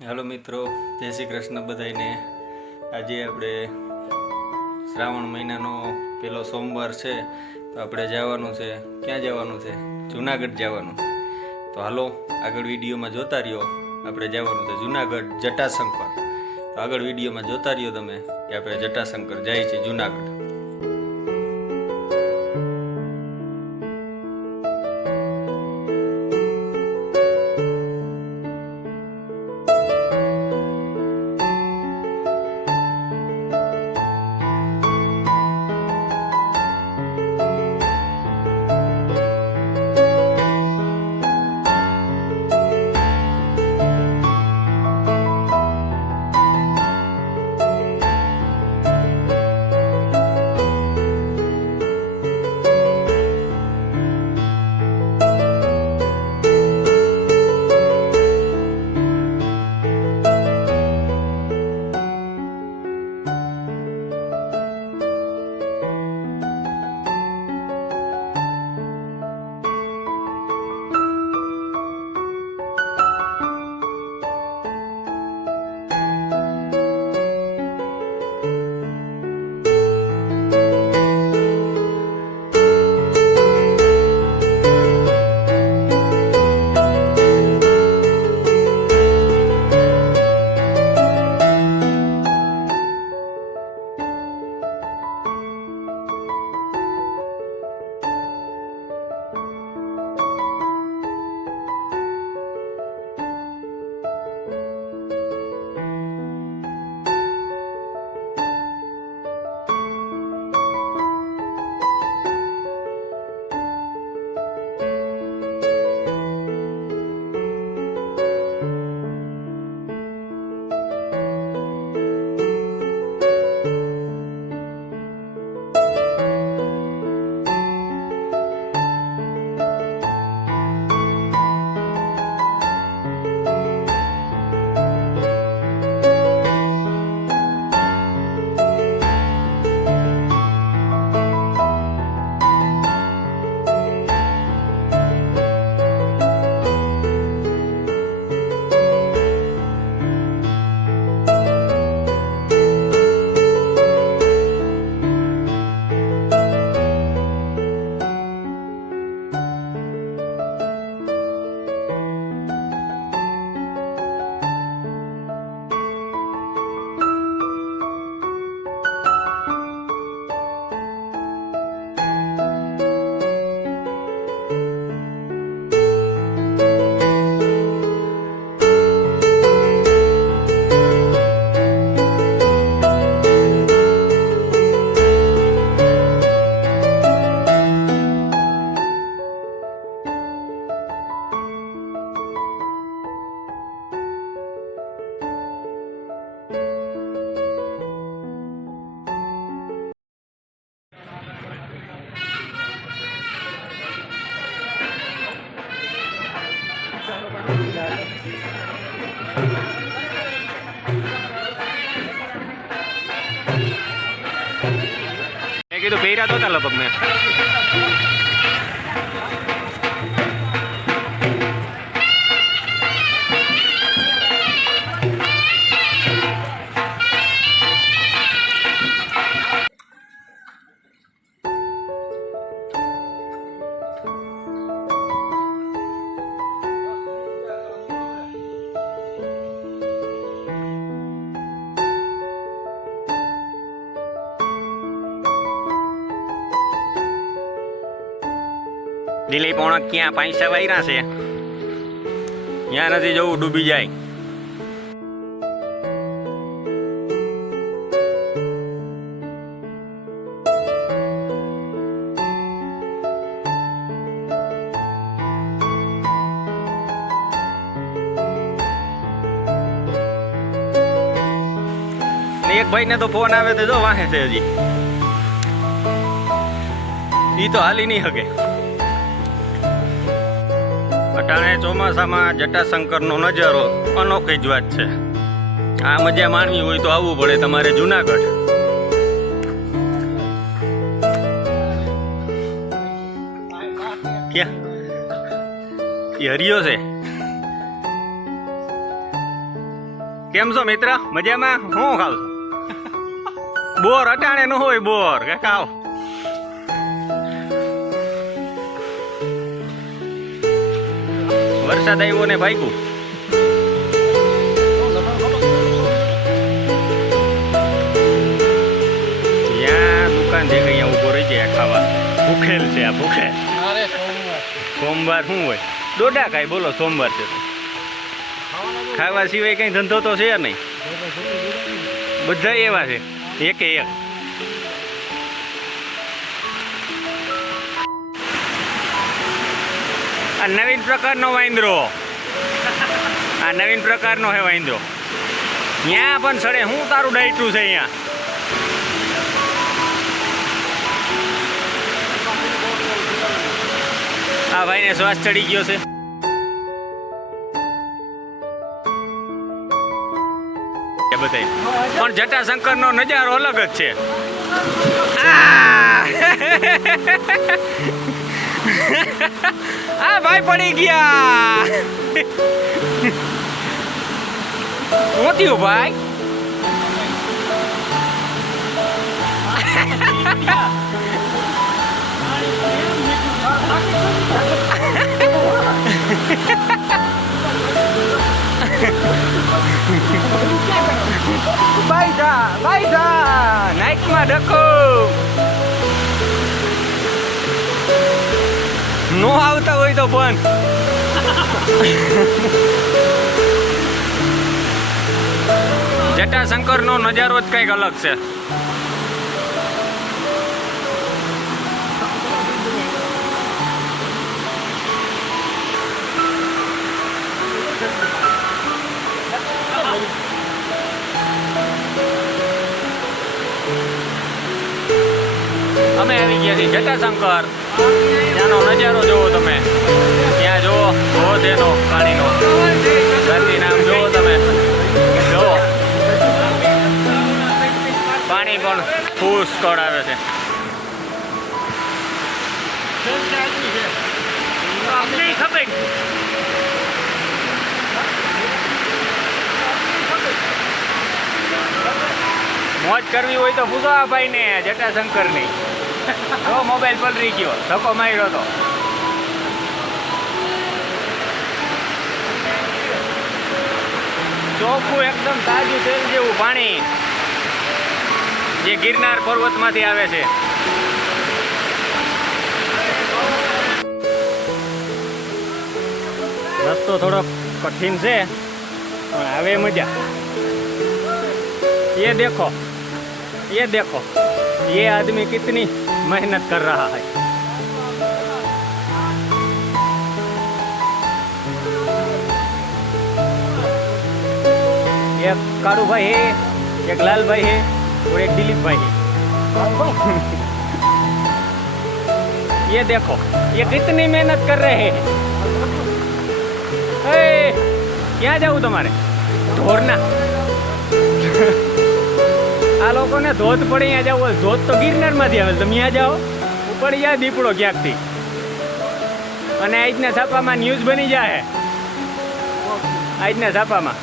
હાલો મિત્રો, જય શ્રી કૃષ્ણ બધાને। આજે આપણે શ્રાવણ મહિનાનો પહેલો સોમવાર છે, તો આપણે જવાનું છે। ક્યાં જવાનું છે? જુનાગઢ જવાનું। તો હાલો આગળ વિડીયોમાં જોતા રહ્યો। આપણે જવાનું છે જુનાગઢ જટાશંકર। તો આગળ વિડીયોમાં જોતા રહ્યો તમે કે આપણે જટાશંકર જાય છે જુનાગઢ। મેં કીધું પહેર્યા તો હતા લગભગ મેં દિલીપ ઓણક ક્યાં પૈસા વાયરા છે ત્યાં નથી જવું, ડૂબી જાય। એક ભાઈ ને તો ફોન આવે તો જો વાહે છે હજી, ઈ તો હાલી નહીં શકે। અટાણે ચોમાસામાં જટાશંકરનો નજારો અનોખી જ વાત છે। આ મજા માણવી હોય તો આવવું પડે તમારે જુનાગઢ। ક્યાં એ હરિયો છે? કેમ છો મિત્ર? મજામાં? શું ખાવ છો? બોર અટાણે ન હોય બોર કે ખાવ? વરસાદ આવ્યો ને ભાગ્યું. ત્યાં દુકાન છે કે અહીંયા ઊભો રહી જાય ખાવા. ભૂખેલ છે આ ભૂખેલ. સોમવાર શું હોય? દોડા ખાય બોલો સોમવાર છે તો. ખાવા સિવાય કઈ ધંધો તો છે નહીં. બધા એવા છે એકે એક. આ નવીન પ્રકારનો વાંદરો. આ નવીન પ્રકારનો હે વાંદરો. ત્યાં પણ સડે હું તારું ડાયટું છે અહીંયા. આ ભાઈને શ્વાસ ચડી ગયો છે. પણ જટાશંકર નો નજારો અલગ જ છે. આ ભાઈ પડી ગયા. શું થયું ભાઈ? ભાઈ નાઈટમાં ધક્કો નો આવતા હોય તો પણ જટાશંકર નો નજારો જ કઈક અલગ છે. અમે આવી ગયા છીએ જટાશંકર. ત્યાંનો નજારો જોવો તમે. ત્યાં જુઓ ધોધ એનો પાણીનો. નામ જુઓ તમે. જુઓ પાણી પણ પુષ્કળ આવે છે. ખબર મોજ કરવી હોય તો પૂછો આ ભાઈ ને જટાશંકર ની. જો મોબાઈલ પલરી ગયો ધક્કો માર્યો તો. ચોખ્ખું એકદમ તાજું તેલ જેવું પાણી જે ગિરનાર પર્વતમાંથી આવે છે. રસ્તો થોડો કઠિન છે પણ આવે મજા. ये देखो ये आदमी कितनी मेहनत कर रहा है. एक कारू भाई है, एक लाल भाई है और एक दिलीप भाई है. ये देखो ये कितनी मेहनत कर रहे हैं. ક્યાં જવું તમારે? ઢોરના. આ લોકોને ધોધ પડે અહીંયા જવું હોય. ધોધ તો ગિરનારમાંથી આવે. તમે અહીંયા જાઓ પડી જાય દીપડો ક્યાંકથી. અને આજના છાપામાં ન્યૂઝ બની જાય. આજના છાપામાં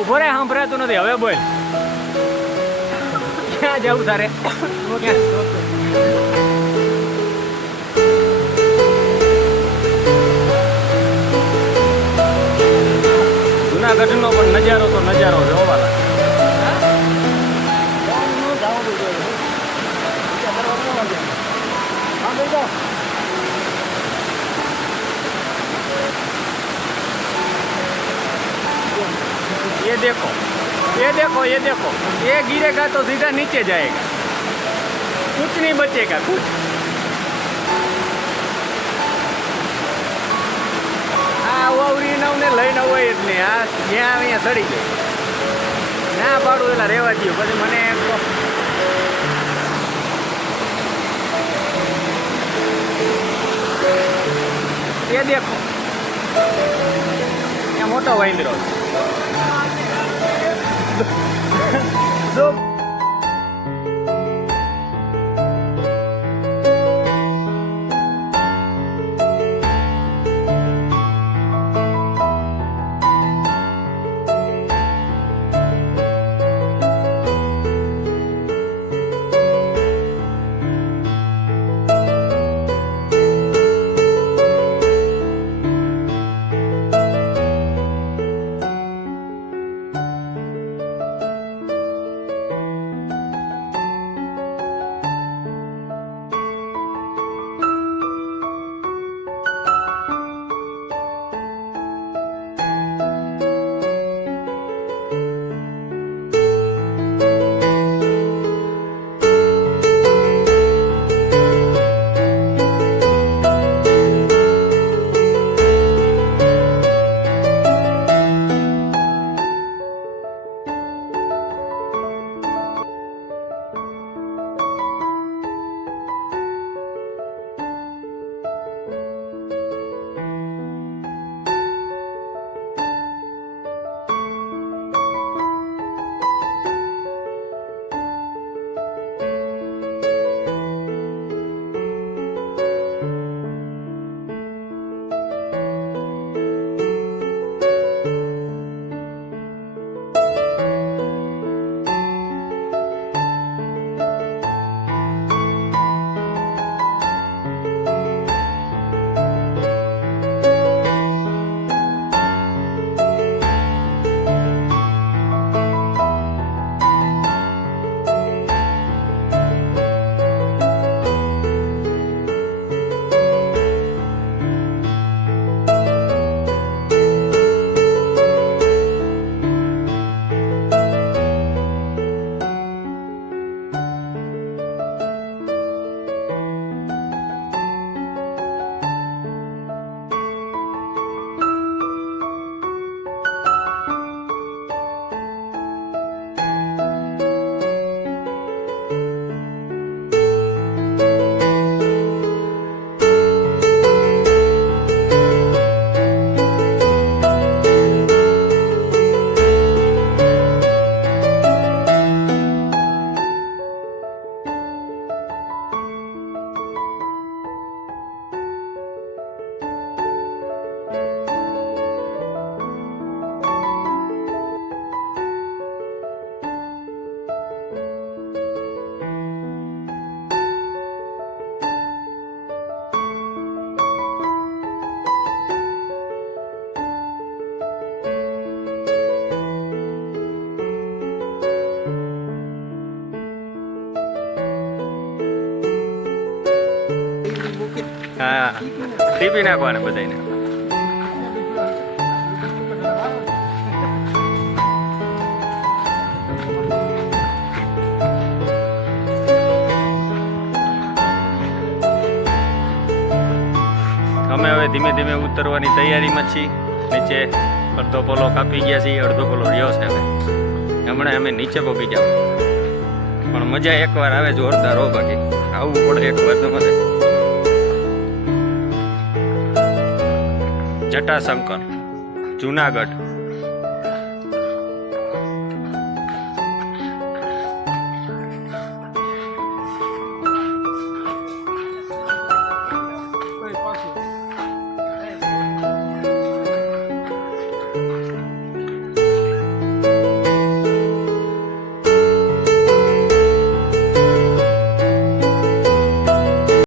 ઉભો રે સાંભળાતું નથી. હવે બોલ ક્યાં જવું તારે? જૂનાગઢનો પણ નજારો તો નજારો જોવાલા. ये देखो ये देखो ये देखो ये गिरेगा तो सीधा नीचे जाएगा. कुछ नहीं बचेगा कुछ. વાવરી નવને લઈને હોય જ નહીં. આ જ્યાં અહીંયા સડી ગઈ ના પાડું એલા રહેવા દઉં. પછી મને એ દેખો ત્યાં મોટો વાંદરો. હા ટીપી નાખવાને બધાને. અમે હવે ધીમે ધીમે ઉતરવાની તૈયારીમાં છીએ. નીચે અડધો પોલો કાપી ગયા છીએ, અડધો પોલો રહ્યો છે હવે. હમણાં અમે નીચે પહોંચી જાવ, પણ મજા એકવાર આવે જોરદાર હો. બાકી આવવું પડે એકવાર તમારે. જટાશંકર જુનાગઢ.